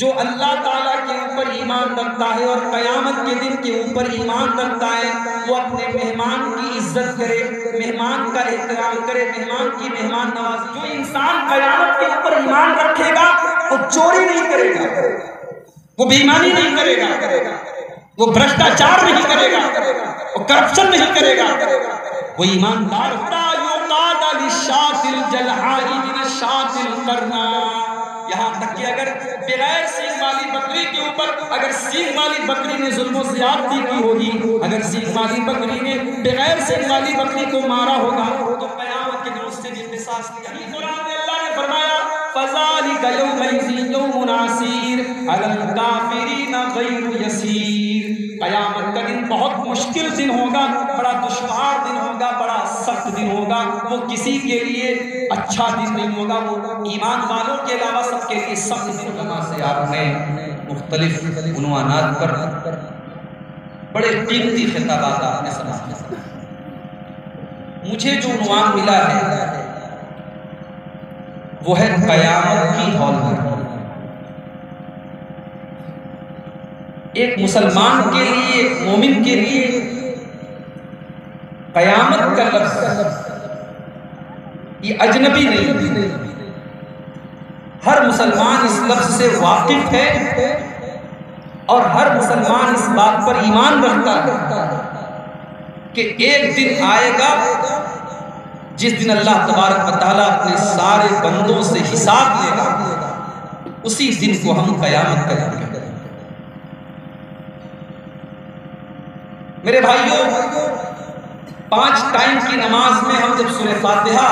जो अल्लाह ताला के ऊपर ईमान रखता है और क़यामत के दिन के ऊपर ईमान रखता है, वो अपने मेहमान की इज्जत करे, मेहमान का एहतराम करे, मेहमान की मेहमान नवाजी। जो इंसान क़यामत के ऊपर ईमान रखेगा वो चोरी नहीं करेगा, वो बेईमानी नहीं करेगा, वो भ्रष्टाचार नहीं करेगा, वो करप्शन नहीं करेगा, वो ईमानदार होता। यहाँ तक कि अगर बगैर सींग वाली बकरी के ऊपर अगर सींग वाली बकरी ने जुल्म ज़्यादती की होगी, अगर सींग वाली बकरी ने बगैर सींग वाली बकरी को मारा होगा तो क़यामत के दिन उससे भी क़िसास लिया। कुरान में अल्लाह ने फरमाया फ़ज़ालिका यौमुन यौमुन असीर अलल काफ़िरीन गैरु यसीर। क़यामत का दिन बहुत मुश्किल दिन होगा, बड़ा दुश्वार दिन होगा, बड़ा सख्त दिन होगा। वो किसी के लिए अच्छा दिन नहीं होगा, वो ईमान वालों के अलावा सबके लिए सख्त दिन होगा। से आपने मुख्तलिफ उन्वानात पर बड़े कीमती खिताबात आपने समझा। मुझे जो उन्वान मिला है वो है क़यामत की हौल में। एक मुसलमान के लिए, एक मोमिन के लिए क़यामत का लफ्ज़ ये अजनबी नहीं। हर मुसलमान इस लफ्ज़ से वाकिफ है और हर मुसलमान इस बात पर ईमान रखता है कि एक दिन आएगा जिस दिन अल्लाह तबारक व तआला अपने सारे बंदों से हिसाब लेगा। उसी दिन को हम क़यामत कहेंगे। मेरे भाइयों, 5 टाइम की नमाज में हम जब सूरह फातिहा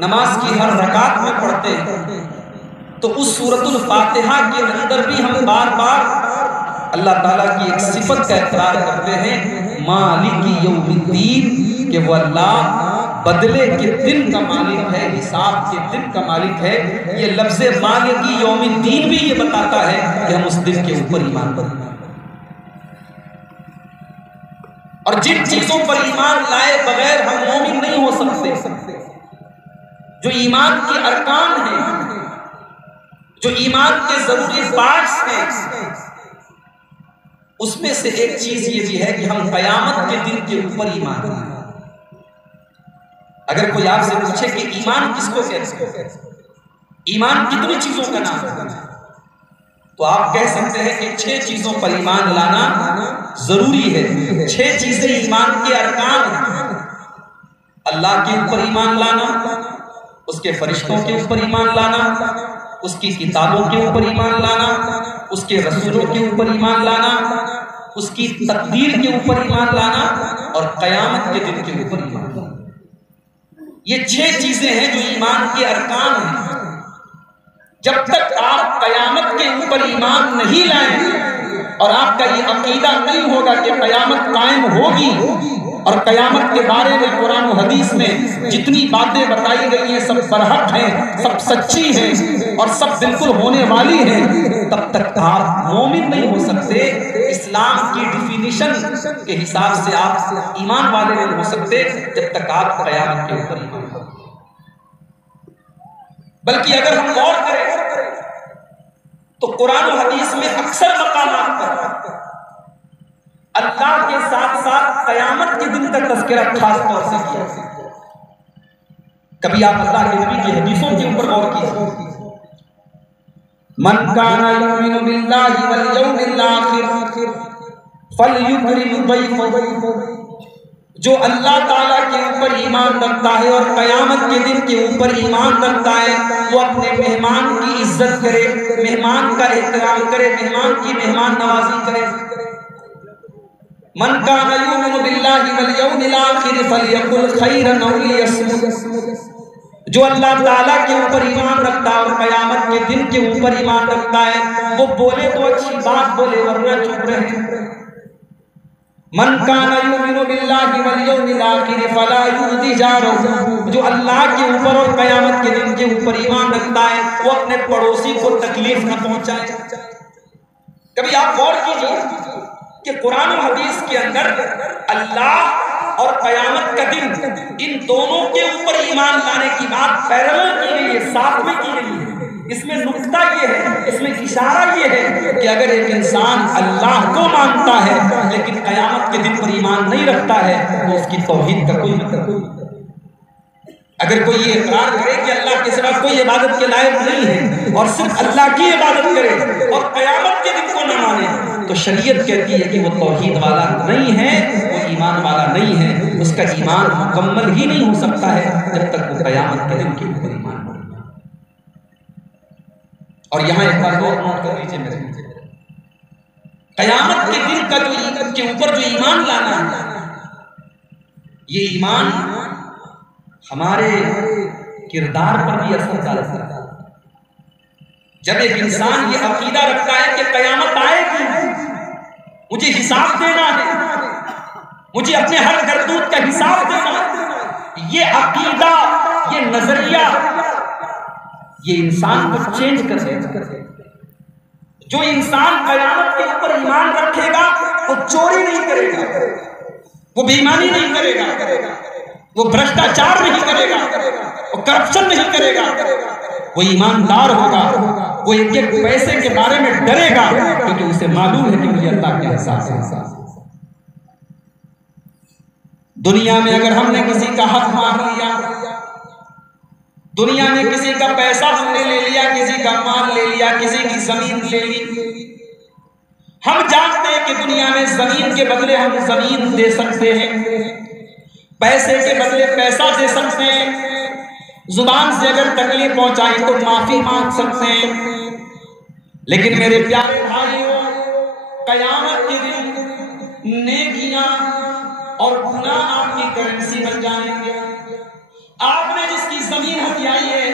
नमाज की हर रकात में पढ़ते हैं तो उस सूरतुल फातिहा के अंदर भी हम बार बार अल्लाह ताला की एक सिफत का इकरार करते हैं, मालिकी यौमिद्दीन, कि वो अल्लाह बदले के दिन का मालिक है, हिसाब के दिन का मालिक है। ये लफ्ज़ मालिकी यौमिद्दीन भी ये बताता है कि हम उस दिन के ऊपर ईमान रखते हैं। और जिन चीजों पर ईमान लाए बगैर हम मोमिन नहीं हो सकते, जो ईमान के अरकान हैं, जो ईमान के जरूरी पार्ट्स हैं, उसमें से एक चीज ये भी है कि हम क़यामत के दिन के ऊपर ईमान लाएं। अगर कोई आपसे पूछे कि ईमान किसको कहते हैं, ईमान कितनी चीजों का नाम है, तो आप कह सकते हैं कि 6 चीजों पर ईमान लाना जरूरी है। 6 चीजें ईमान के अरकान हैं। अल्लाह के ऊपर ईमान लाना, उसके फरिश्तों के ऊपर ईमान लाना, उसकी किताबों के ऊपर ईमान लाना, उसके रसूलों के ऊपर ईमान लाना, उसकी तकदीर के ऊपर ईमान लाना और क़यामत के दिन के ऊपर ईमान लाना। ये 6 चीजें हैं जो ईमान के अरकान हैं। जब तक आप क़यामत के ऊपर ईमान नहीं लाएंगे और आपका ये अकीदा नहीं होगा कि क़यामत कायम होगी और क़यामत के बारे में कुरान और हदीस में जितनी बातें बताई गई हैं सब बरहक हैं, सब सच्ची हैं और सब बिल्कुल होने वाली हैं, तब तक आप मोमिन नहीं हो सकते। इस्लाम की डिफिनीशन के हिसाब से आप ईमान वाले नहीं हो सकते जब तक आप क़यामत के ऊपर ईमान लाएं। बल्कि अगर हम गौर करें तो कुरान और हदीस में अक्सर मकामात पर अल्लाह के साथ साथ क़यामत के दिन का तज़किरा खास तौर से किया। कभी आप अल्लाह के नबी की हदीसों के ऊपर गौर कीजिए। मन काना युमिनु बिल्लाहि वल यौमिल आखिर फलयुकरिम दैफहु। जो अल्लाह ताला के ऊपर ईमान रखता है और क़यामत के दिन के ऊपर ईमान रखता है, वो अपने मेहमान की इज्जत करे, मेहमान का एहतराम करे, मेहमान की मेहमान नवाजी करे। मन काना युमिनु बिल्लाहि वल यौमिल आखिर फलयकुल खैरन औ लियस्मुत। जो अल्लाह ताला के ऊपर ईमान रखता है और क़यामत के दिन के ऊपर ईमान रखता है, वो बोले तो अच्छी बात बोले वरना चुप रहे। मन काना युमिनु बिल्लाहि वल यौमिल आखिर फला युज़ि जारहु। जो अल्लाह के ऊपर और क़यामत के दिन के ऊपर ईमान रखता है, वो अपने पड़ोसी को तकलीफ न पहुंचाए। कभी आप गौर कीजिए कि कुरान और हदीस के अंदर अल्लाह और क़यामत का दिन, इन दोनों के ऊपर ईमान लाने की बात पैरेलल की गई है, साथ में की गई है। इसमें नुक्ता ये है, इसमें इशारा ये है कि अगर एक इंसान अल्लाह को मानता है लेकिन क़यामत के दिन पर ईमान नहीं रखता है तो उसकी तौहीद का कोई मतलब नहीं। अगर कोई ये इकरार करे कि अल्लाह के सिवा कोई इबादत के लायक नहीं है और सिर्फ अल्लाह की इबादत करे और क़यामत के दिन को न माने तो शरीयत कहती है कि वो तौहीद वाला नहीं है, वो ईमान वाला नहीं है, उसका ईमान मुकम्मल ही नहीं हो सकता है जब तक वो क़यामत के दिन के ऊपर ईमान नहीं। और यहाँ एक बार और नोट कर लीजिए मेरे, क़यामत के दिन का जो के ऊपर जो ईमान लाना है, ये ईमान हमारे किरदार पर भी असर डालता है। जब एक इंसान ये अकीदा रखता है कि क़यामत आएगी, मुझे हिसाब देना है, मुझे अपने हर करतूत का हिसाब देना है, ये अकीदा, ये नजरिया, ये इंसान को चेंज कर देगा। जो इंसान क़यामत के ऊपर ईमान रखेगा वो चोरी नहीं करेगा, वो बेईमानी नहीं करेगा, वो भ्रष्टाचार नहीं करेगा, वो करप्शन नहीं करेगा, वो ईमानदार होगा, वो एक एक पैसे के बारे में डरेगा क्योंकि उसे मालूम है कि मुझे अल्लाह के एहसास है। दुनिया में अगर हमने किसी का हक मांग लिया, दुनिया में किसी का पैसा हमने ले लिया, किसी का माल ले लिया, किसी की जमीन ले ली, हम जानते हैं कि दुनिया में जमीन के बदले हम जमीन दे सकते हैं, पैसे के बदले पैसा दे सकते हैं, जुबान से अगर तकलीफ पहुंचाई तो माफी मांग सकते हैं। लेकिन मेरे प्यारे भाइयों, क़यामत के दिन नेकियां और गुनाह आपकी करेंसी बन जाएंगे। आपने जिसकी जमीन हथियाई है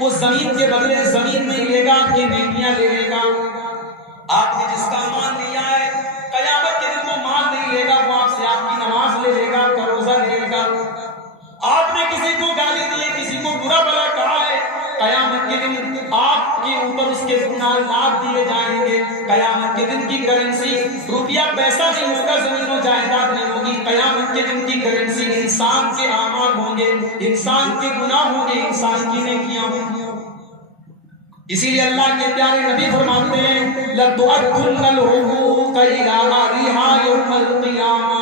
वो जमीन के बदले जमीन नहीं लेगा, आपकी नेकियां ले लेगा। आपने जिसका माल लिया है, क़यामत के दिन वो माल नहीं लेगा, वो आपसे आपकी नमाज ले लेगा, आपका रोजा ले लेगा। आपने किसी को गाली दी, किसी को बुरा भला कहा है, क़यामत के दिन आपके ऊपर उसके गुनाह लाद दिए जाएंगे। क़यामत के दिन की करेंसी रुपया पैसा नहीं होगा, जमीन और जायदाद नहीं होगी। क़यामत के दिन की करेंसी इंसान के आमाल होंगे, इंसान के गुनाह होंगे, इंसान की नेकियां होंगी। इसीलिए अल्लाह के प्यारे नबी फरमाते हैं, लतुअद्दुन्नल हुकूक इला अहलिहा यौमल क़ियामा।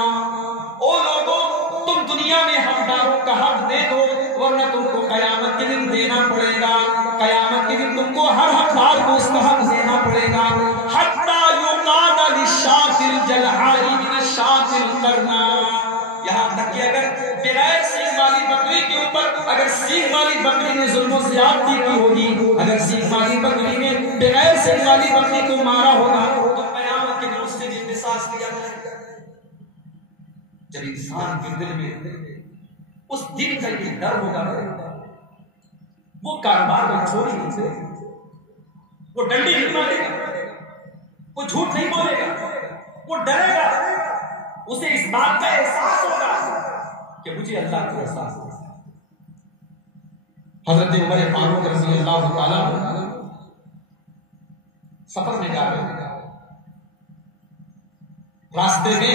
ओ लोगों, तुम दुनिया में हकदारों का हक दे दो, वरना तुमको क़यामत के दिन देना पड़ेगा। क़यामत के दिन तुमको हर हकदार को उसका हक देना पड़ेगा। हत्ता युक़ाल लिशातिल जलहाई मिनशातिल करना। यहाँ तक कि अगर बगैर सींग वाली बकरी के ऊपर अगर सींग वाली बकरी ने जुल्म ज़्यादती की होगी, अगर सींग वाली बकरी ने बगैर सींग वाली बकरी को मारा होगा तो क़यामत के दिन उससे जिंदा सांस लिया जाएगा। जब इंसान के दिल में उस दिन का ये डर होगा, वो कारोबार को छोड़ नहीं देगा, वो डंडी नहीं मारेगा, वो झूठ नहीं बोलेगा, वो डरेगा। उसे इस बात का एहसास होगा कि मुझे अल्लाह का एहसास है। हजरत उमर फारूक रज़ी अल्लाह ताला सफर में जा रहे हैं, रास्ते में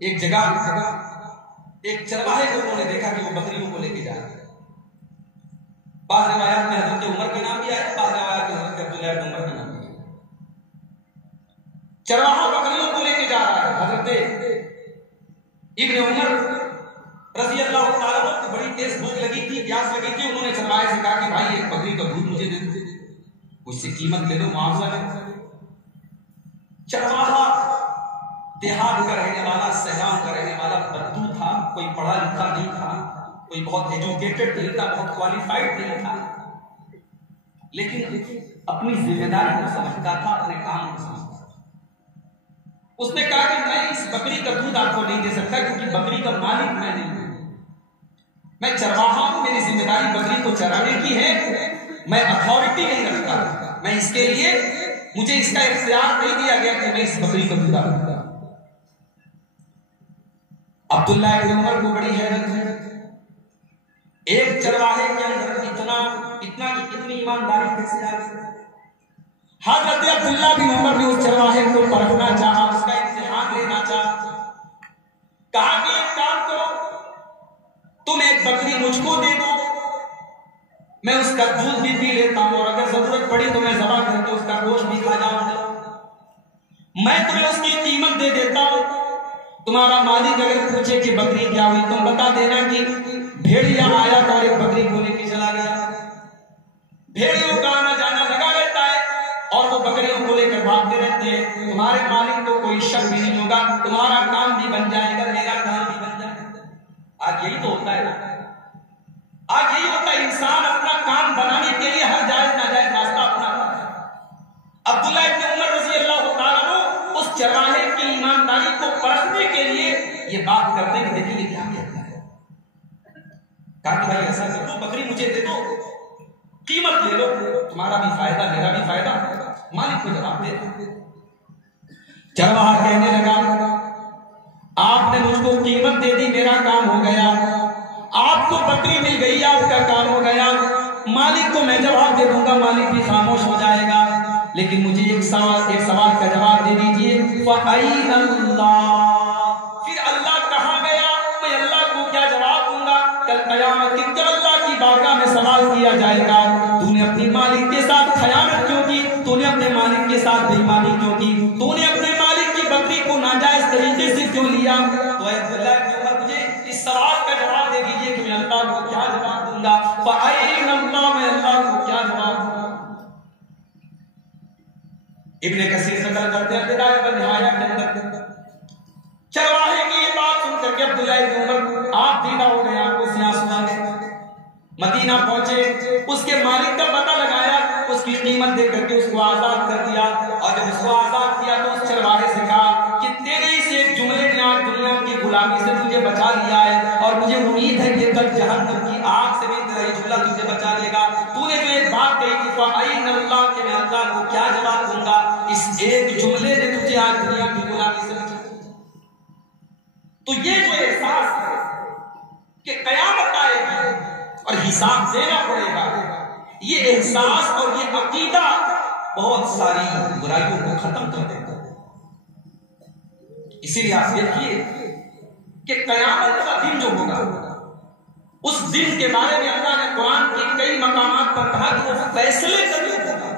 एक जगह एक चरवाहे को उन्होंने देखा कि वो बकरियों को लेके जा रहे हैं। बाद रिवायात में हजरत उमर के नाम भी आया, बाद रिवायात में हजरत अब्दुल्लाह इब्न उमर के नाम भी आया। चरवाहा बकरियों को लेके जा रहा है। हजरत इब्न उमर रज़ी अल्लाह ताला को बड़ी तेज भूख लगी थी, प्यास लगी थी। उन्होंने चरवाहे से कहा कि भाई एक बकरी का दूध मुझे दे दो, उससे कीमत ले दो, मुआवजा ले दो। चरवाहा देहात का रहने वाला, सहरान का रहने वाला बद्दू था, कोई पढ़ा लिखा नहीं था, कोई बहुत एजुकेटेड नहीं था, बहुत क्वालिफाइड नहीं था, लेकिन अपनी जिम्मेदारी को समझता था, अपने काम को समझता था। उसने कहा कि मैं इस बकरी का दूध आपको नहीं दे सकता क्योंकि बकरी का मालिक मैं नहीं हूं, मैं चरवाहा हूं, मेरी जिम्मेदारी बकरी को चराने की है, मैं अथॉरिटी नहीं रखता, मैं इसके लिए मुझे इसका इख्तियार नहीं दिया गया कि मैं इस बकरी को दूध दूंगा। अब्दुल्ला इब्न उमर को बड़ी हैरत है, एक चरवाहे के अंदर इतनी ईमानदारी कैसे आ गई। हजरत अब्दुल्ला बिन उमर ने उस चरवाहे को परखना चाहा, उसका इम्तिहान लेना चाहा। कहा कि एक काम करो, तुम एक बकरी मुझको दे दो, मैं उसका दूध भी पी लेता हूं और अगर जरूरत पड़ी तो मैं ज़बह करके उसका गोश्त भी खा जाऊंगा। मैं तुम्हें उसकी कीमत दे देता हूं। तुम्हारा मालिक अगर पूछे कि बकरी क्या हुई, तुम बता देना कि भेड़िया आया था और एक बकरी को लेके चला गया। भेड़ियों का आना जाना लगा रहता है और वो बकरियों को लेकर भागते रहते हैं। तुम्हारे मालिक को कोई शक भी नहीं होगा, तुम्हारा काम भी बन जाएगा, मेरा काम भी बन जाएगा। आज यही तो होता है ना, आज यही होता है। इंसान अपना काम बनाने के लिए हर जायज नाजायज रास्ता अपनाता है। अब्दुल्ला इब्न उमर रज़ी अल्लाह तआला अन्हु उस चरवाहे की ईमानदारी को परखने के लिए ये बात करते हैं कि देखिए ये क्या कहता है। कहा कि भाई ऐसा कर दो, बकरी मुझे दे दो, कीमत ले लो, तुम्हारा भी फायदा मेरा भी फायदा। मालिक को जवाब दे। चरवाहा कहने लगा आपने मुझको कीमत दे दी, मेरा काम हो गया, आपको बकरी मिल गई, आपका काम हो गया। मालिक को मैं जवाब दे दूंगा, मालिक भी खामोश हो जाएगा। लेकिन मुझे एक सवाल का जवाब दे दीजिए, फिर अल्लाह कहाँ गया? मैं अल्लाह को क्या जवाब दूंगा? कल क़यामत के दिन अल्लाह की बारगाह में सवाल किया जाएगा, तूने अपने मालिक के साथ खयानत क्यों की? तूने अपने मालिक के साथ बेईमानी क्यों की? तूने अपने मालिक की बकरी को नाजायज तरीके से क्यों लिया? तो अब्दुल्लाह इब्न उमर मुझे इस सवाल का जवाब दे दीजिए कि मैं अल्लाह को क्या जवाब दूंगा। मैं अल्लाह को क्या जवाब दूंगा? इब्न कसीर नकल करते हैं बिदाया व निहाया के अंदर, चरवाहे की ये बात सुन करके अब्दुल्लाह इब्न उमर आप दीदा हो गए, आपको आंसू आ गए। मदीना पहुंचे, उसके मालिक का पता लगाया, उसकी कीमत दे करके उसको आजाद कर दिया। और जब उसको आजाद किया तो उस चरवाहे से कहा कि तेरे इस एक जुमले ने आज दुनिया की गुलामी से तुझे बचा लिया है और मुझे उम्मीद है कि कल जहन्नम की आग से भी तेरा जुमला तुझे बचा लेगा। तूने जो एक बात कही थी फ़अइनल्लाह के मैं अल्लाह को क्या जवाब दूंगा, इस एक जुमले ने तुझे आज दुनिया की गुलामी से बचा लिया। तो ये जो एहसास है कि कयामत आएगी और हिसाब देना पड़ेगा, ये एहसास और ये अकीदा बहुत सारी बुराइयों को खत्म कर देता है। इसीलिए आप देखिए कि कयामत का दिन जो होगा, उस दिन के बारे में अल्लाह ने कुरान के कई मकामात पर कहा कि वो फैसले का दिन होगा।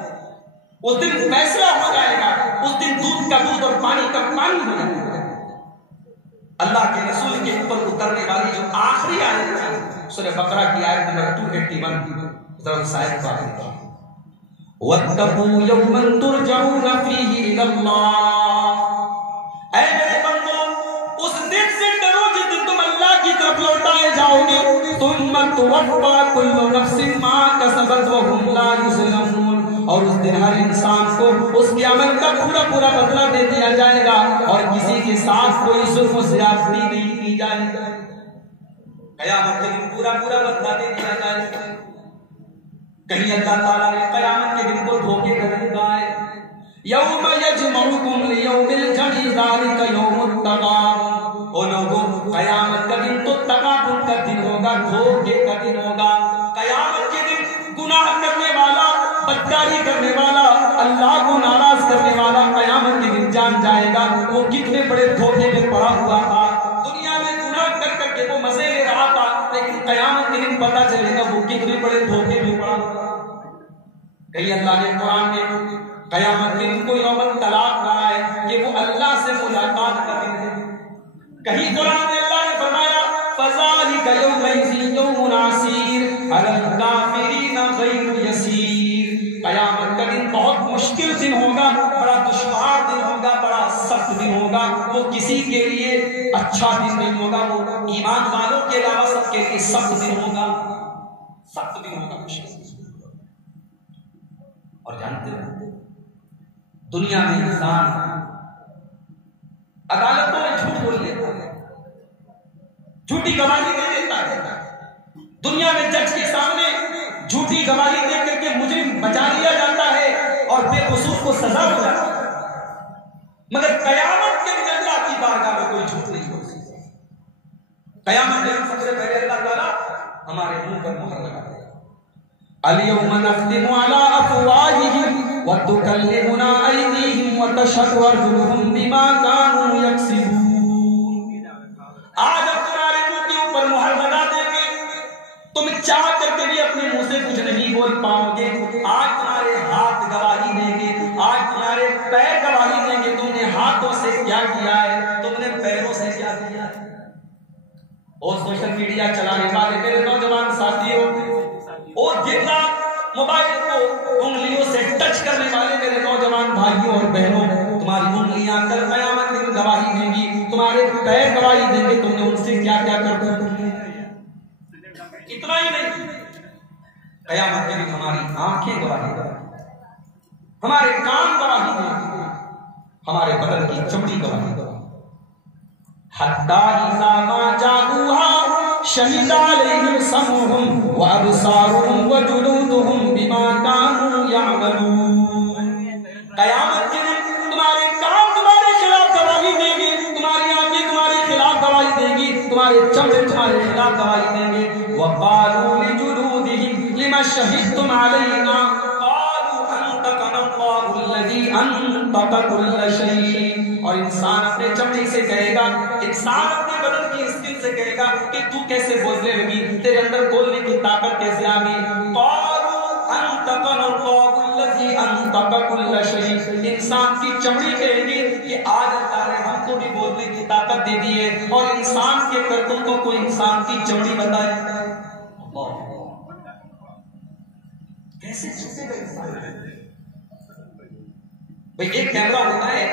उस दिन फैसला हो जाएगा, उस दिन दूध का दूध और पानी का पानी हो जाएगा। अल्लाह के रसूल के ऊपर उतरने वाली जो आखिरी आयत थी सूरह बकरा की आयत नंबर 281, जरा शायद का वत्तकू यौमन तुरजऊन फीही इलल्लाह, ऐ मेरे बंदो उस दिन से डरो जिस दिन तुम अल्लाह की तरफ लौटाए जाओगे। तुम्मा तुवफ़्फ़ा कुल्लु नफ्सिन मा कसबत व हुम ला युज़लमून, और उस दिन हर इंसान को उसके अमल का पूरा पूरा बदला दे दिया जाएगा और किसी के साथ कोई जुल्म ज़्यादती नहीं की जाएगी। कयामत के दिन पूरा पूरा बदला दे दिया जाएगा। कहीं अल्लाह ताला ने कयामत के दिन को धोखे कर दिया है, यौम यजमउकुम लियौमिल जमई ज़ालिका यौमुत तगाबुन। ओ लोगों, कयामत का दिन तो तगाबुन का दिन होगा, धोखे का दिन होगा। कयामत के दिन गुनाह करने वाला, बदकारी करने वाला, अल्लाह को नाराज करने वाला कयामत के दिन जान जाएगा वो कितने बड़े धोखे में पड़ा हुआ था। दुनिया में गुनाह कर करके वो मजे ले रहा था, लेकिन कयामत के दिन पता चलेगा वो कितने बड़े धोखे में पड़ा हुआ। कहीं अल्लाह ने कुरान में कयामत के दिन को यौमुत तलाक कहा है कि वो अल्लाह से मुलाकात का दिन है। कहीं कुरान में अल्लाह ने फरमाया फ़ज़ालिका यौमइज़िन यौमुन असीर अलल काफ़िरीन गैरु यसीर। कयामत का दिन बहुत मुश्किल दिन होगा, बड़ा दुश्वार दिन होगा, बड़ा सख्त दिन होगा। वो किसी के लिए अच्छा दिन नहीं होगा, वो ईमान वालों के अलावा सबके लिए सख्त दिन होगा, सख्त दिन होगा, मुश्किल। और जानते हो दुनिया में इंसान अदालतों में झूठ बोल लेता है, झूठी गवाही दे देता है। दुनिया में जज के सामने झूठी गवाही दे करके मुजरिम बचा लिया जाता है और बेकसूर को सजा हो जाती है। मगर कयामत के दिन अल्लाह की बारगाह में कोई झूठ नहीं बोल सकता। कयामत के दिन सबसे पहले अल्लाह ताला हमारे मुंह पर मुहर लगा देगा। अल-यौमा नख्तिमु अला अफ़वाहिहिम व तुकल्लिमुना अयदीहिम व तशहदु अर्जुलुहुम बिमा कानू यक्सिबून। आज हम तुम्हारे मुंह के ऊपर मुहर लगा देंगे, तुम चाह करके भी अपने मुंह से कुछ नहीं बोल पाओगे। आज तुम्हारे हाथ गवाही देंगे, आज तुम्हारे पैर गवाही देंगे। तुमने हाथों से क्या किया है, तुमने पैरों से क्या किया है। और सोशल मीडिया चलाने वाले मेरे नौजवान साथियों, और जितना मोबाइल को उंगलियों से टच करने वाले मेरे नौजवान भाइयों और बहनों, तुम्हारी उंगलियां कल कयामत दिन गवाही देंगी, तुम्हारे पैर गवाही देंगे तुमने उनसे क्या क्या कर दिया। इतना ही नहीं, कयामत के दिन हमारी आंखें गवाही देंगी, हमारे कान गवाही देंगे, हमारे बदन की चमड़ी गवाही देंगी। हत्ता इज़ा मा जाऊहा शहीद अलैहिम समउहुम व अबसारुहुम व जुलूदुहुम बिमा कानू यअमलून। कयामत के दिन तुम्हारे कान तुम्हारे खिलाफ गवाही देंगे, तुम्हारी आंखें तुम्हारे खिलाफ गवाही देंगी, तुम्हारे चमड़े तुम्हारे खिलाफ गवाही देंगे। व क़ालू लिजुलूदिहिम लिमा शहिदतुम अलैना क़ालू अन्तक़ना अल्लाहु अल्लज़ी अन्तक़ कुल्ल शै। और इंसान अपने चमड़े से कहेगा, इंसान अपने बदन की स्किन से कहेगा कि तू कैसे बोलने लगी, तेरे अंदर बोलने की ताकत कैसे आ गई। क़ालू अन्तक़ना अल्लाहु अल्लज़ी अन्तक़ कुल्ल शै। इंसान की चमड़ी कहेगी कि आज अल्लाह ने हमको भी बोलने की ताकत दे दी है, और इंसान के करतूतों को इंसान की चमड़ी बताए। कैसे छुपेगा इंसान। भाई एक कैमरा होता है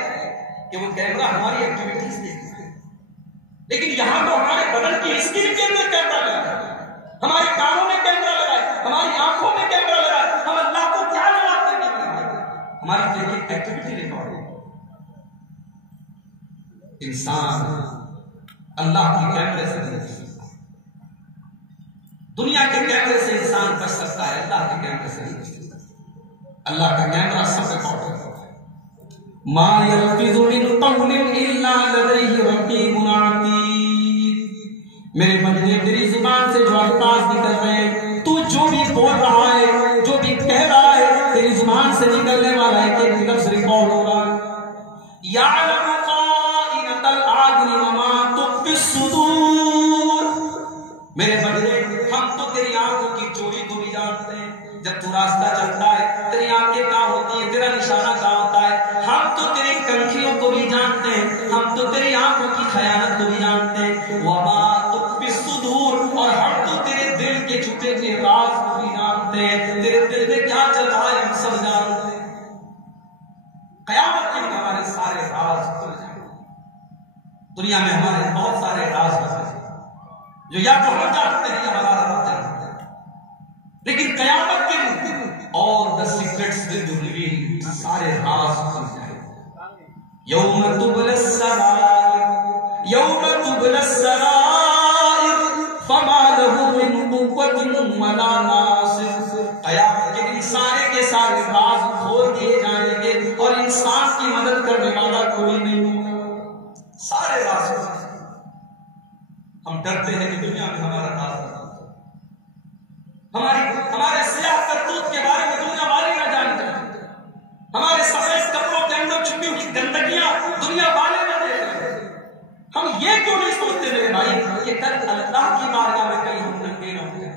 कि वो कैमरा हमारी एक्टिविटीज देखता है, लेकिन यहां तो हमारे बदन की स्किन के अंदर कैमरा लगा है, हमारे कानों में कैमरा लगा है, हमारी आंखों में कैमरा लगा है। हम अल्लाह को क्या जवाब देंगे, हमारी देखिए एक्टिविटी रिकॉर्ड है। इंसान अल्लाह के कैमरे से नहीं बच सकता, दुनिया के कैमरे से इंसान बच सकता है, अल्लाह के कैमरे से नहीं बच सकता। अल्लाह का कैमरा सब रिकॉर्ड है। मा यल्फिज़ु मिन क़ौलिन इल्ला लदैहि रक़ीबुन अतीद। मेरे बंदे, तेरी जुबान से जो अल्फाज निकल रहे हैं, तू जो भी बोल रहा है, जो भी कह रहा है, तेरी जुबान से निकलने वाला है कि एक लफ्ज़ रिकॉर्ड हो रहा है। यअलमु ख़ाइनतल आयुनि व मा तुख़फ़ी सुदूर। मेरे बंदे, हम तो तेरी आंखों की चोरी को भी जानते हैं। जब तू रास्ता चलता है, तेरी आंखें कहाँ होती है, तेरा निशाना कहाँ होता है। हम तो तेरी कंखियों को भी जानते हैं, हम तो तेरी आंखों की खयानत को भी जानते हैं। वमा तुख़फ़ी सुदूर, और हम तो तेरे दिल के छुपे हुए राज को भी जानते हैं। तेरे दिल में क्या चल रहा है हम सब जानते हैं। क़यामत के दिन हमारे सारे राज खुल जाएंगे। दुनिया में हमारे बहुत सारे राज हैं जो या तो हम जानते हैं या हमारा रब जानते हैं, लेकिन क़यामत के दिन all the secrets will be revealed, सारे राज खुल जाएंगे। यौम तुबलस सराइर, यौम तुबलस सराइर, फमा लहु मिन कुव्वतिन वला नासिर। क़यामत के दिन सारे के सारे राज खोल दिए जाएंगे और इंसान की मदद करने वाला कोई नहीं होगा। सारे राज। हम डरते हैं कि दुनिया में हमारा राज, हमारे सियाह करतूत के बारे में दुनिया वाले न जानते, हमारे सफेद कपड़ों के अंदर छुपी हुई गंदगियां दुनिया वाले न देख। हम ये क्यों नहीं सोचते मेरे भाई कि कल अल्लाह की बारगाह में कहीं हम नंगे न हो जाए,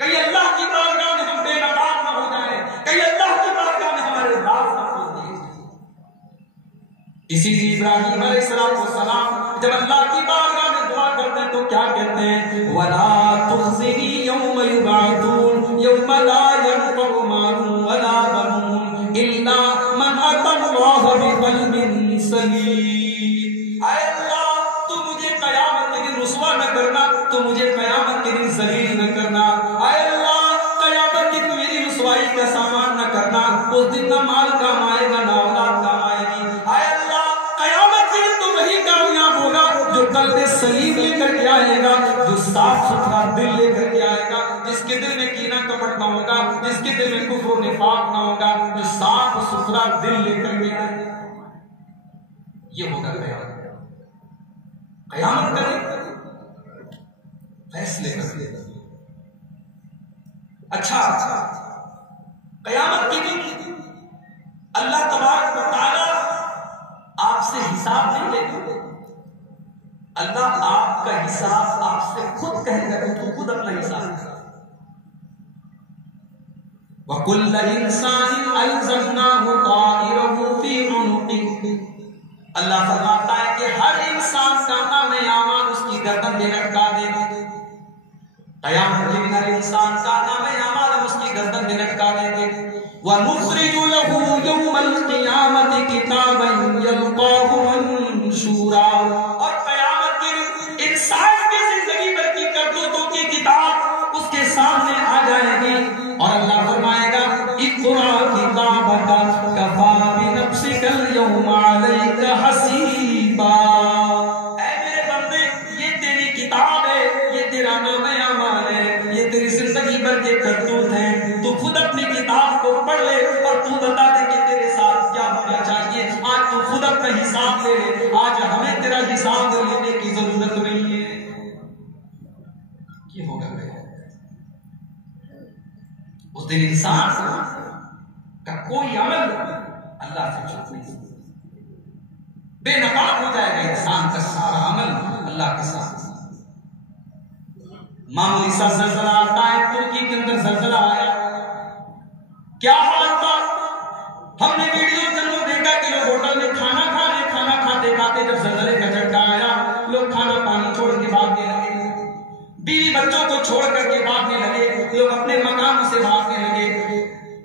कहीं अल्लाह की बारगाह में हम बेनकाब न हो जाए, कहीं अल्लाह की बारगाह में हमारे राज न खोल दिए जाए। इसीलिए इब्राहीम अलैहिस्सलाम जब अल्लाह की बारगाह में दुआ करते हैं तो क्या कहते हैं, वला तुख़्ज़िनी यौम युबअसून यौम ला यनफ़उ मालुन वला बनून इल्ला मन अतल्लाह बिक़ल्बिन सलीम। ऐ अल्लाह, तू मुझे क़यामत के दिन रुसवा न करना, तू मुझे क़यामत के दिन ज़लील न करना। ऐ अल्लाह, क़यामत के दिन मेरी रुसवाई का सामान न करना। उस दिन न माल काम आएगा, न औलाद काम आएगी। ऐ अल्लाह, क़यामत के दिन तो वही कामयाब होगा जो क़ल्ब सलीम लेकर के आएगा, जो साफ सुथरा दिल लेकर के आएगा, जिसके दिल में कीना कपट ना होगा, जिसके दिल में कुफ्र और निफाक ना होगा, जो साफ सुथरा दिल लेकर के आएगा। ये होगा क़यामत का दिन फैसले कर। अच्छा, क़यामत के दिन अल्लाह तबारक व तआला आपसे हिसाब नहीं लेगा। अल्लाह आपका हिसाब आपसे खुद कहेगा कि तू खुद अपना हिसाब कर। वकुल्ल इंसानिन अलज़मनाहु ताइरहु फी उनुक़िही। अल्लाह फरमाता है कि हर इंसान का नाम आमाल उसकी गर्दन में लटका देंगे। क़यामत के दिन हर इंसान का नाम आमाल उसकी गर्दन में लटका देंगे। वनुख़रिजु लहू यौमल क़ियामति किताबन यल्क़ाहु मंशूरा। और क़यामत के दिन इंसान की जिंदगी भर की करतूतों की किताब उसके सामने आ जाएगी और अल्लाह फरमाएगा इक़रा किताबका कफ़ा बिनफ़्सिकल यौमा अलैका हसीबा। ऐ मेरे बंदे, ये तेरी किताब है, ये तेरा नाम-ए-आमाल है, ये तेरी जिंदगी भर के करतूत हैं। तू खुद अपनी किताब को पढ़ ले और तू बता दे कि तेरे साथ क्या होना चाहिए। आज तू खुद अपना हिसाब ले ले। आज हमें तेरा हिसाब लेने की जरूरत नहीं है। ये होगा उस दिन इंसान का कोई अमल अल्लाह से छूट नहीं सकता, बेनकाब हो जाएगा इंसान का सारा अमल अल्लाह के साथ। मामूली सा ज़लज़ला आता है, तुर्की के अंदर ज़लज़ला आया, क्या हाल था। हमने वीडियो के अंदर देखा कि लोग होटल में खाना खाते खाते जब ज़लज़ले का झटका आया, लोग खाना पानी छोड़ के भागने लगे, बीवी बच्चों को छोड़ करके भागने लगे, लोग अपने मकान से भागने लगे।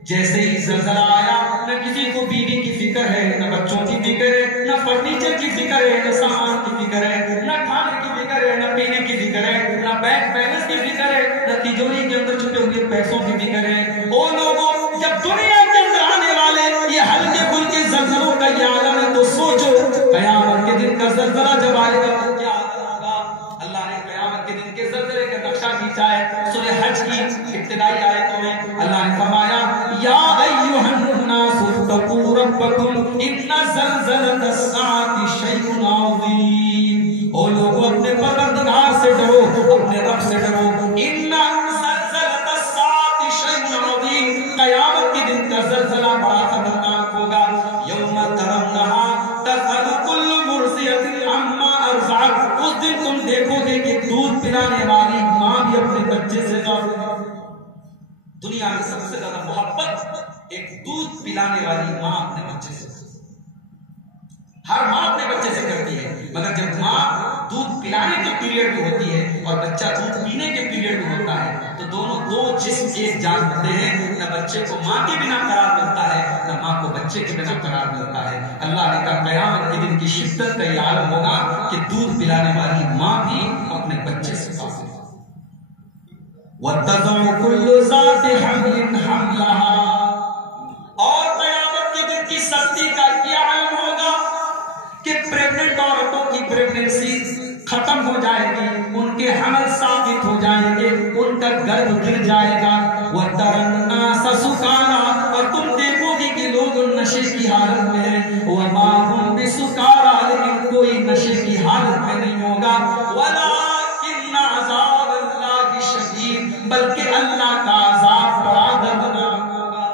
जैसे ही ज़लज़ला आया, न किसी को बीवी की फिक्र है, न बच्चों की फिक्र है, न फर्नीचर की फिक्र है, न सामान की फिक्र है, न खाने की फिक्र है, न पीने की फिक्र है, न बैंक बैलेंस की फिक्र है, न तिजोरी के अंदर छुपे हुए पैसों की फिक्र है। ओ लोगों, जब दुनिया के अंदर आने वाले ये हल्के फुल्के ज़लज़लों का ये आलम है, तो सोचो क़यामत के दिन का ज़लज़ला जब आएगा तो क्या होगा। अल्लाह ने क़यामत के दिन के ज़लज़ले का नक्शा खींचा है। सूरह हज की इब्तिदाई आयतों में अल्लाह ने फरमाया या अय्युहन्नासु तक़ू रब्बकुम इन्ना ज़लज़लतस्साअति शैउन अज़ीम। ओ लोगों, अपने परवरदिगार से डरो, अपने रब से डरो। इन्ना ज़लज़लतस्साअति शैउन अज़ीम, क़यामत के दिन का ज़लज़ला बड़ा खतरनाक होगा। यौम तरौनहा तज़हलु कुल्लु मुर्ज़ियतिन अम्मा अर्ज़अत। उस दिन तुम देखोगे कि दूध पिलाने वाली माँ भी अपने बच्चे से दुनिया में सबसे ज्यादा मोहब्बत एक दूध पिलाने वाली माँ अपने बच्चे से, हर माँ अपने बच्चे से करती है, मगर जब माँ दूध पिलाने के पीरियड में होती है और बच्चा दूध पीने के पीरियड में होता है, तो दोनों दो जिस्म एक जान होते हैं। न बच्चे को माँ के बिना करार मिलता है, न माँ को बच्चे के बिना करार मिलता है। अल्लाह ने कहा क़यामत के दिन की शिद्दत का ये आलम होगा कि दूध पिलाने वाली माँ भी अपने बच्चे से काफिर। वतज़उ कुल्लु ज़ाति हम्लिन हम्लहा। और क़यामत के दिन की सख्ती का ये आलम होगा कि प्रेग्नेंट औरतों की प्रेगनेंसी खत्म हो जाएगी, उनके हमल साबित हो जाएंगे, उनका गर्भ गिर जाएगा। वतरन्नास सुकारा, और तुम देखोगे कि लोग नशे की हालत में हैं। वमा हुम बिसुकारा, लेकिन कोई नशे की हालत में नहीं होगा। वलाकिन अज़ाबल्लाहि शदीद, बल्कि अल्लाह का अज़ाब बड़ा दर्दनाक होगा।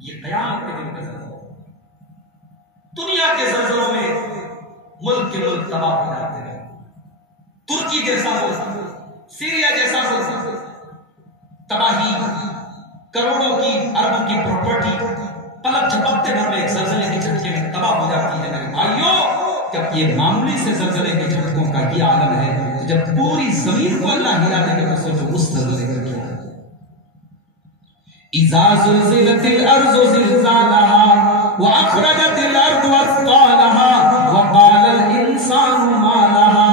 ये क़यामत के दिन का ज़लज़ला। दुनिया के ज़लज़लों में मुल्क के मुल्क तबाह हो जाते हैं। तुर्की जैसा मुल्क, सीरिया जैसा मुल्क, तबाही, करोड़ों की अरबों की प्रॉपर्टी पलक झपकते भर में एक ज़लज़ले के झटके में तबाह हो जाती है। मेरे भाइयों, जब ये मामूली से ज़लज़ले के झटकों का ये आलम है, तो जब पूरी जमीन को अल्लाह हिला देगा तो सोचो उस ज़लज़ले का क्या है। इज़ा ज़ुल्ज़िलतिल अर्ज़ु ज़िलज़ालहा व अख़रजतिल अर्ज़ु अस्क़ालहा व क़ालल इंसानु मा लहा।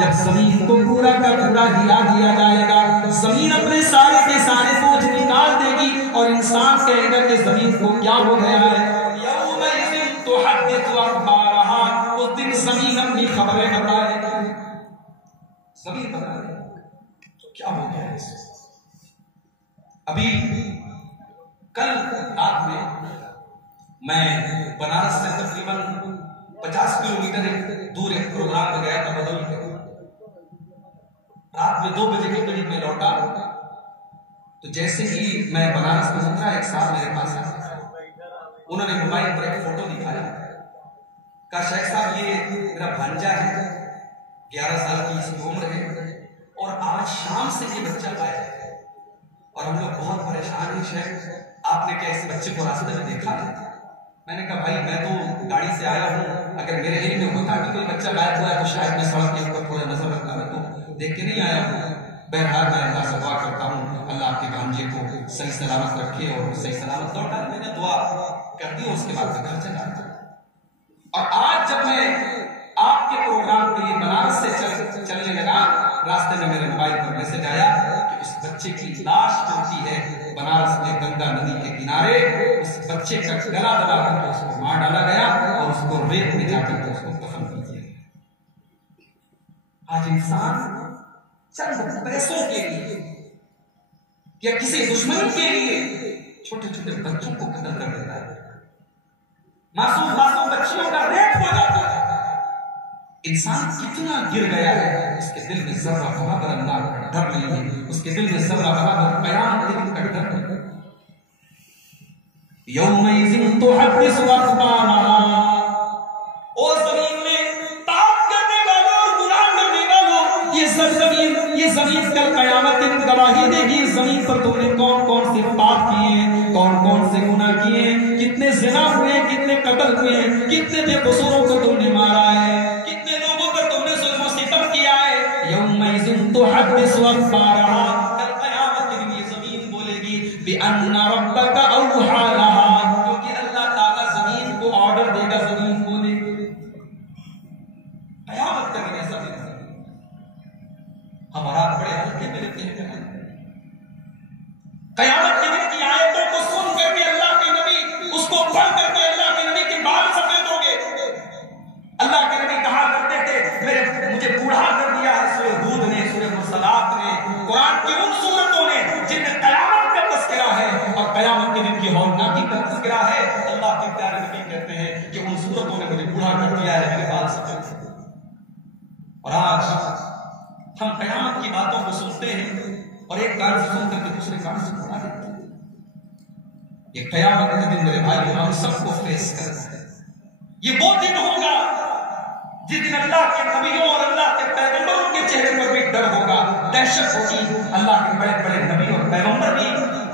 जब जमीन को पूरा का पूरा हिला दिया जाएगा, जमीन अपने सारे के सारे बोझ निकाल देगी और इंसान कहेगा कि जमीन को क्या हो गया है। यौमइज़िन तुहद्दिथु अख़बारहा, उस दिन जमीन अपनी खबरें बताएगी। जमीन बताएगी तो क्या हो गया है। अभी कल रात में मैं बनारस से तकरीबन 50 किलोमीटर दूर एक प्रोग्राम में गया था बदौल में। रात में 2 बजे के करीब में लौटा, तो जैसे ही मैं बनारस में उतरा, एक साहब मेरे पास आए, उन्होंने मोबाइल पर एक फोटो दिखाया। कहा शेख साहब ये मेरा भांजा है, 11 साल की इसकी उम्र है और आज शाम से ये बच्चा आया है और हम लोग बहुत परेशान हैं शेख, आपने क्या इस बच्चे को रास्ते में देखा है? मैंने कहा भाई मैं तो गाड़ी से आया हूँ, अगर मेरे इल्म में होता कि कोई बच्चा गायब हुआ है तो शायद मैं सड़क के ऊपर थोड़ा नजर रखता, मैं तो देख के नहीं आया हूँ। बहरहाल मैं अल्लाह से दुआ करता हूँ अल्लाह आपके भांजे को सही सलामत रखे और सही सलामत लौटा। मैंने दुआ कर दी, उसके बाद मैं घर चला गया। और आज जब मैं आपके प्रोग्राम के लिए बनारस से चलने लगा, रास्ते में मेरे मोबाइल पर मैसेज आया कि उस बच्चे की लाश मिलती है बनारस में गंगा नदी के किनारे। उस बच्चे का गला दबा करके उसको मार डाला गया और उसको रेत में जाकर के उसको दफन कर दिया। आज इंसान चंद पैसों के लिए या किसी दुश्मन के लिए छोटे छोटे बच्चों को कत्ल कर देता है, मासूम बच्चियों का रेप हो जाता है। इंसान कितना गिर गया है, उसके दिल में जर्रा बराबर अल्लाह का डर नहीं है, उसके दिल में जर्रा बराबर क़यामत के दिन का डर नहीं है। यौमइज़िन तुहद्दिसु अख़बारहा, ओ ज़मीन में ताक करने वालों और गुनाह करने वालों, ये ज़मीन कल क़यामत के दिन गवाही देगी। ज़मीन पर तुमने कौन कौन से पाप किए, कौन कौन से गुनाह किए, कितने ज़िना हुए, कितने कत्ल हुए, कितने बेकसूरों को तुमने मारा है, कितने लोगों पर तुमने जुल्म सितम किया है। यौमइज़िन तुहद्दिसु अख़बारहा, कल क़यामत के दिन ये ज़मीन बोलेगी बिअन्ना रब्बका औहा लहा, क्योंकि अल्लाह ताला ज़मीन को ऑर्डर देगा, ज़मीन बोलेगी। क़यामत का दिन ऐसा दिन हमारा बड़े हल्के में लेते हैं। क़यामत के दिन की आयतों को सुन करके अल्लाह के नबी, उसको पढ़ करके अल्लाह के नबी के बाल सफेद हो गए। अल्लाह के नबी कहा करते थे मुझे बूढ़ा कर दिया है सूरह हूद ने, सूरह मुरसलात ने, कुरान की उन सूरतों ने जिनमें क़यामत का तज़किरा है और क़यामत के दिन की हौलनाकी का तज़किरा है। अल्लाह के प्यारे नबी कहते हैं कि उन सूरतों ने मुझे बूढ़ा कर दिया है, मेरे बाल सफेद। और आज हम क़यामत की बातों को सुनते हैं और एक कान से सुन करके दूसरे कान से सुना देते हैं। ये क़यामत का दिन मेरे भाई हम सबको फेस करना है। ये वो दिन होगा जिस दिन अल्लाह के नबियों और अल्लाह के पैगंबरों के चेहरे पर भी डर होगा, दहशत होगी। अल्लाह के बड़े बड़े नबी और पैगंबर भी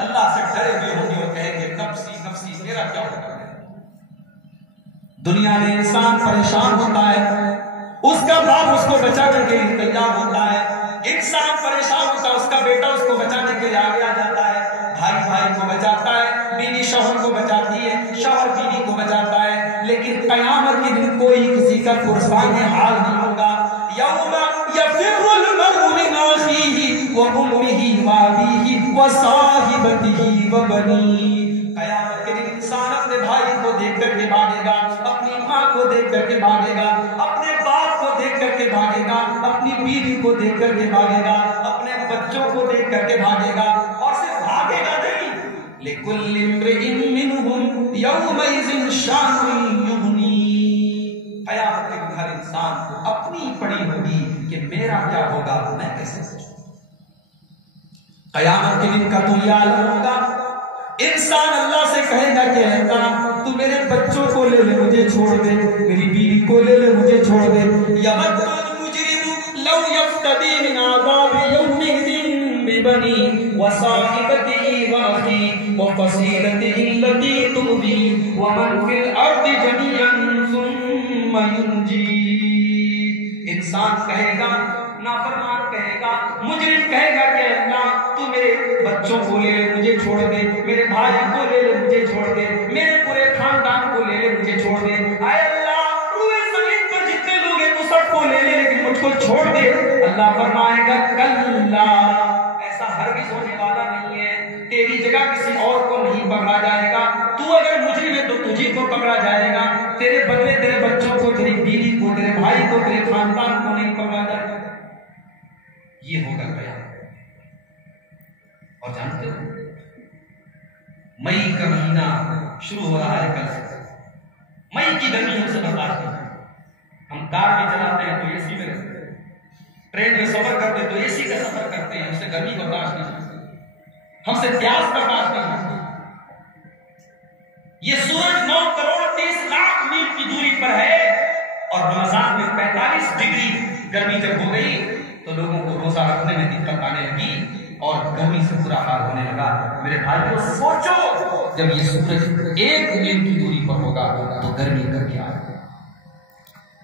अल्लाह से डरे हुए होंगे और कहेंगे नफ्सी नफ्सी, मेरा क्या होगा। दुनिया में इंसान परेशान होता है, उसका बाप उसको बचाने के लिए तैयार होता है। इंसान परेशान होता है, उसका बेटा उसको बचाने के लिए आगे आ जाता है, भाई भाई को बचाता है, बीवी शौहर को बचाती है, शौहर बीवी को बचाता है। लेकिन क़यामत के दिन कोई किसी का पुरसान हाल नहीं होगा। यौमा यफ़िर्रुल मर्उ मिन अख़ीही व उम्मिही व अबीही व साहिबतिही व बनीही। क़यामत के दिन इंसान अपने भाई को देख करके भागेगा, अपनी माँ को देख करके भागेगा, अपने बाप को देख करके भागेगा, अपनी बीवी को देख करके भागेगा, अपने बच्चों को देख करके भागेगा। और सिर्फ भागेगा नहीं, लिकुल्लि इम्रिइन मिनहुम यौमइज़िन शानुन युग़नी। क़यामत के दिन हर इंसान को अपनी पड़ी होगी कि मेरा क्या होगा, मैं कैसे सोचूं। क़यामत के दिन का तो ये आलम होगा, इंसान अल्लाह से कहेगा कि अल्लाह तू मेरे बच्चों को ले ले, मुझे छोड़ दे, मेरी बीवी को ले ले, मुझे छोड़ दे। यवद्दुल मुजरिमु लौ यफ्तदी मिन अज़ाबि यौमिज़िन बिबनी व साहिबतिही व अख़ी व फ़सीलतिही अल्लती तुबी व मन फिल अर्दि जमीअन सुम्मा युनजी। इंसान कहेगा, नाफरमान कहेगा, मुजरिम कहेगा कि अल्लाह तू मेरे बच्चों को ले ले, मुझे छोड़ दे, मेरे भाई को ले ले, मुझे छोड़ दे, मेरे पूरे खानदान को ले ले, मुझे छोड़ दे। आए अल्लाह पूरे ज़मीन पर जितने लोग हैं तू सबको ले ले, लेकिन मुझको छोड़ दे। अल्लाह फरमाएगा कल्ला, ऐसा हरगिज़ होने वाला नहीं है, तेरी जगह किसी और को नहीं पकड़ा जाएगा। तू अगर मुजरिम है तो तुझी को पकड़ा जाएगा, तेरे बदले तेरे बच्चों को, तेरी बीवी को, तेरे भाई को, तेरे खानदान को नहीं पकड़ा जाएगा। ये होगा क़यामत। और जानते हो मई का महीना शुरू हो रहा है कल से। मई की गर्मी हमसे बर्दाश्त नहीं। हम कार भी चलाते हैं तो एसी में रहते हैं, ट्रेन में सफर करते हैं तो एसी का सफर करते हैं, हमसे गर्मी बर्दाश्त नहीं होती, हमसे प्यास बर्दाश्त नहीं होती। ये सूरज 9 करोड़ 30 लाख मील की दूरी पर है और रमजान में 45 डिग्री गर्मी जब हो गई तो लोगों को रोजा रखने में दिक्कत आने लगी और गर्मी से बुरा हाल होने लगा। मेरे भाइयों सोचो, जब ये सूरज 1 मील की दूरी पर होगा तो गर्मी करके आएगा।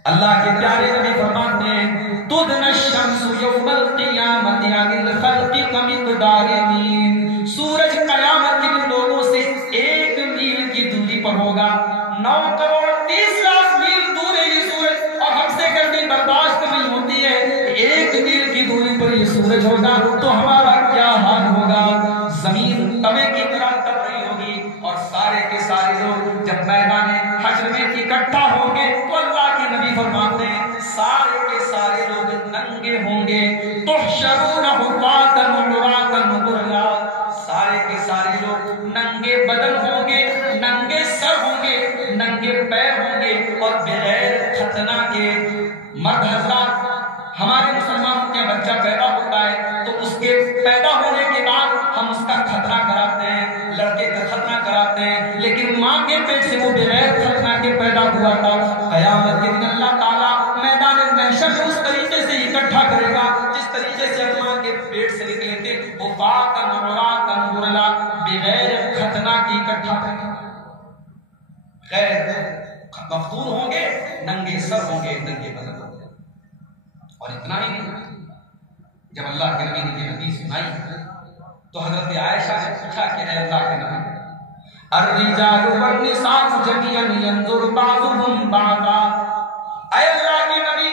अल्लाह के प्यारे नबी फरमाते हैं तुदन शम्सु यौमल क़ियामति अनिल ख़ल्क़ि कमिक़दारि मील। सूरज कयामत के दिन लोगों से 1 मील की दूरी पर होगा। 9 करोड़ 30 लाख मील दूर है ये सूरज और हमसे गर्मी बर्दाश्त नहीं होती है। 1 मील की दूरी पर ये सूरज होगा तो हमारा क्या हाल होगा। जमीन तवे की तरह तप रही होगी और सारे के सारे लोग जब मैदान हश्र में इकट्ठा होंगे तो अल्लाह के नबी फरमाते हैं सारे के सारे लोग नंगे होंगे। तुहशरूना हुफ़ातन उरातन गुरला। सारे के सारे लोग नंगे बदन होंगे, नंगे सर होंगे, नंगे पैर होंगे और बगैर खतना के। मर्द हज़रात, हमारे मुसलमानों के बच्चा पैदा होता है तो उसके पैदा होने के बाद हम उसका खतना कराते हैं, लड़के का खतना कराते हैं, लेकिन माँ के पेट से वो बगैर खतना के पैदा हुआ था। क़यामत के दिन अल्लाह ताला मैदान महशर में उस तरीके से इकट्ठा करेगा जिस तरीके से माँ के पेट से निकले थे वो बातन उरातन गुरला, बगैर खतना की इकट्ठा करेगा। गैर मखतून होंगे, नंगे सर होंगे, नंगे बदन होंगे। और इतना ही नहीं, जब अल्लाह के नबी ने ये हदीस सुनाई तो हजरत आयशा ने पूछा कि ऐ अल्लाह के नबी, अर्रिजालु वन्निसाउ जमीअन यंजुरु बाज़ुहुम बाज़ा। ऐ अल्लाह के नबी,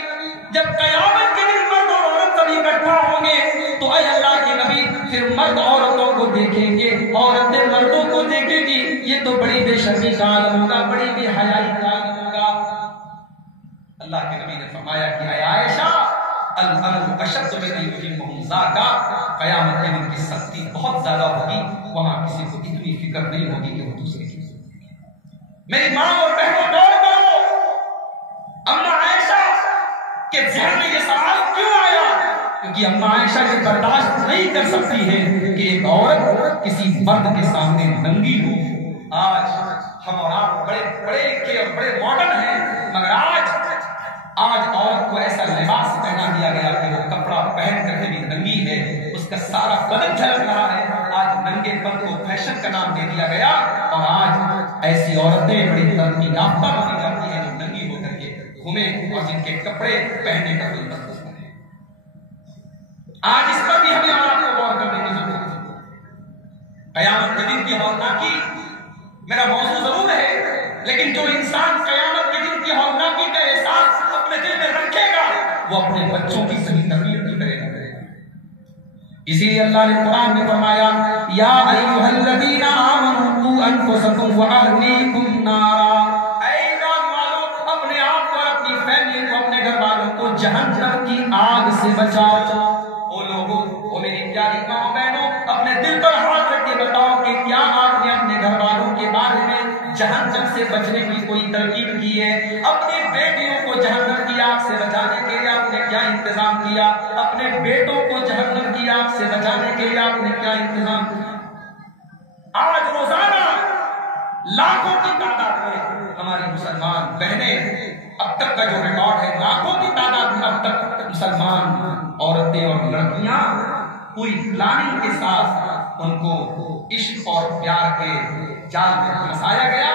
जब क़यामत के दिन मर्द और औरत सब इकट्ठा होंगे तो ऐ अल्लाह के नबी फिर मर्द औरतों को देखेंगे, औरतें मर्दों को देखेंगी। ये तो बड़ी बेशर्मी का आलम होगा, बड़ी बेहयाई का आलम होगा। अल्लाह के नबी ने फरमाया कि ऐ आयशा, अल-अमरु अशद्दु मिन अय्युहिम ज़ाका। क़यामत के दिन की सख्ती बहुत ज्यादा होगी, वहां किसी को इतनी फिक्र नहीं होगी कि वो दूसरे की। मेरी माँ और बहनों, गौर करो, अम्मा आयशा के ज़हन में ये सवाल क्यों आया? क्योंकि अम्मा आयशा ये बर्दाश्त नहीं कर सकती है कि एक औरत किसी मर्द के सामने नंगी हो। आज हम और आप बड़े पढ़े लिखे और बड़े मॉडर्न हैं, मगर आज औरत को ऐसा लिबास पहना दिया गया कि वो कपड़ा पहन करके भी नंगी है, उसका सारा बदन झलक रहा है। आज नंगेपन को फैशन का नाम दे दिया गया और आज ऐसी औरतें बड़ी तरक्की याफ्ता मानी जाती है जो नंगी होकर के घूमे और जिनके कपड़े पहनने का कोई मतलब नहीं। आज इस पर भी हमें और आपको गौर करने की जरूरत है। क़यामत के दिन की हौलनाकी मेरा मौजू जरूर है, लेकिन जो इंसान क़यामत के दिन की हौलनाकी का एहसास अपने दिल में रखेगा वो अपने बच्चों की सही तरबियत भी करेगा। इसीलिए अल्लाह ने कुरान में फरमाया या अय्युहल्लज़ीना आमनू कू अनफुसकुम व अहलीकुम नारा। ऐ ईमान वालों, अपने आप को और अपनी फैमिली को, अपने घर वालों को जहन्नम की आग से बचाओ। ओ लोगों, ओ मेरी प्यारी माँ बहनों, अपने दिल पर हाथ रख के बताओ कि क्या आपने अपने घर वालों के बारे में जहन्नम से बचने की कोई तरकीब की है? अपनी बेटियों को जहन्नम की आग से बचाने के लिए आपने क्या इंतजाम किया? अपने बेटों को जहन्नम की आग से बचाने के लिए आपने क्या इंतजाम किया? आज रोजाना लाखों की तादाद में हमारी मुसलमान बहनें, अब तक का जो रिकॉर्ड है, लाखों की तादाद में अब तक मुसलमान औरतें और लड़कियां पूरी प्लानिंग के साथ उनको इश्क और प्यार के जाल में फंसाया गया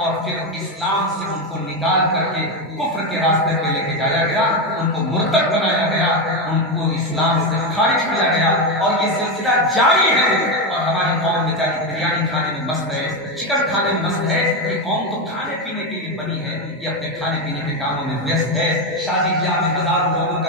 और फिर इस्लाम से उनको निकाल करके कुफ्र के रास्ते पे लेके जाया गया, उनको मुर्तद बनाया गया, उनको इस्लाम से खारिज किया गया। और ये सिलसिला जारी है। और हमारी कौम में जारी बिरयानी खाने में मस्त है, चिकन खाने में मस्त है। ये कौम तो खाने पीने के लिए बनी है, ये अपने खाने पीने के कामों में व्यस्त है। शादी ब्याह में हजारों लोगों